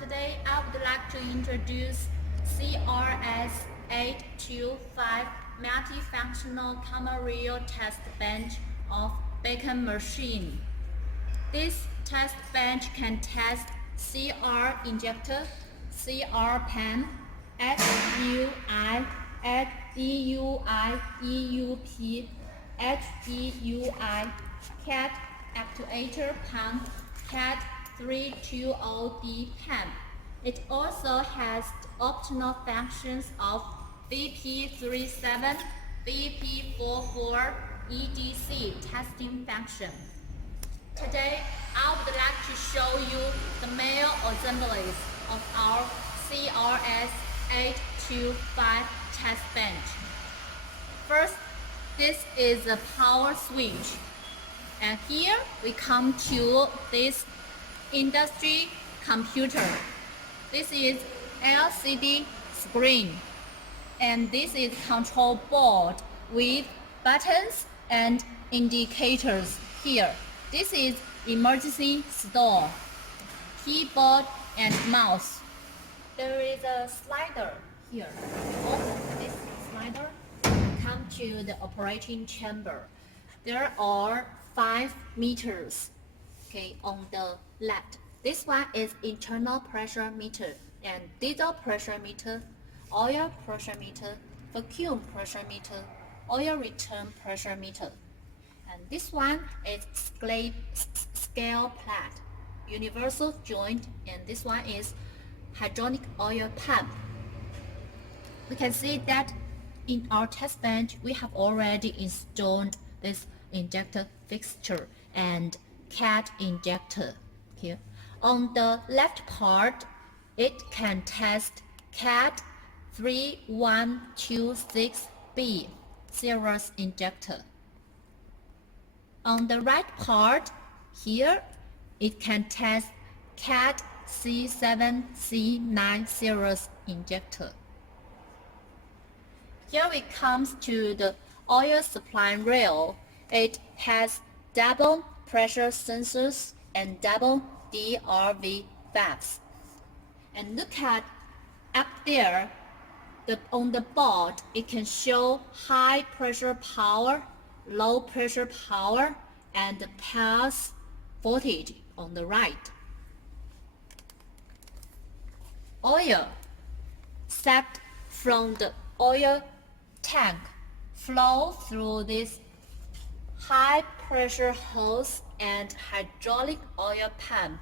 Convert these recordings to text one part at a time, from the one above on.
Today I would like to introduce CRS825 multifunctional camera reel test bench of Beacon machine. This test bench can test CR injector, CR pen, HUI, EUI, EUP, HEUI, CAT actuator pump, CAT 320D pump. It also has optional functions of BP37, BP44, EDC testing function. Today, I would like to show you the main assemblies of our CRS825 test bench. First, this is the power switch. And here we come to this industry computer. This is LCD screen. And this is control board with buttons and indicators here. This is emergency stall, keyboard and mouse. There is a slider here. Open this slider, come to the operating chamber. There are 5 meters, on the left. This one is internal pressure meter and diesel pressure meter, oil pressure meter, vacuum pressure meter, oil return pressure meter. And this one is scale plate, universal joint, and this one is hydraulic oil pump. We can see that in our test bench, we have already installed this injector fixture and CAT injector here. On the left part, it can test CAT 3126B series injector. On the right part, here, it can test CAT C7C9 series injector. Here it comes to the oil supply rail. It has double pressure sensors and double DRV valves. And look at up there, on the board, it can show high pressure power, low pressure power, and the pulse voltage on the right. Oil sucked from the oil tank flow through this high pressure hose and hydraulic oil pump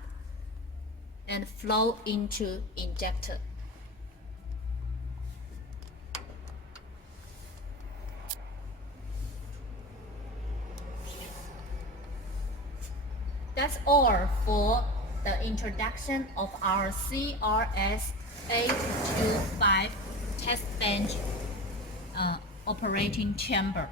and flow into injector. That's all for the introduction of our CRS825 test bench operating chamber.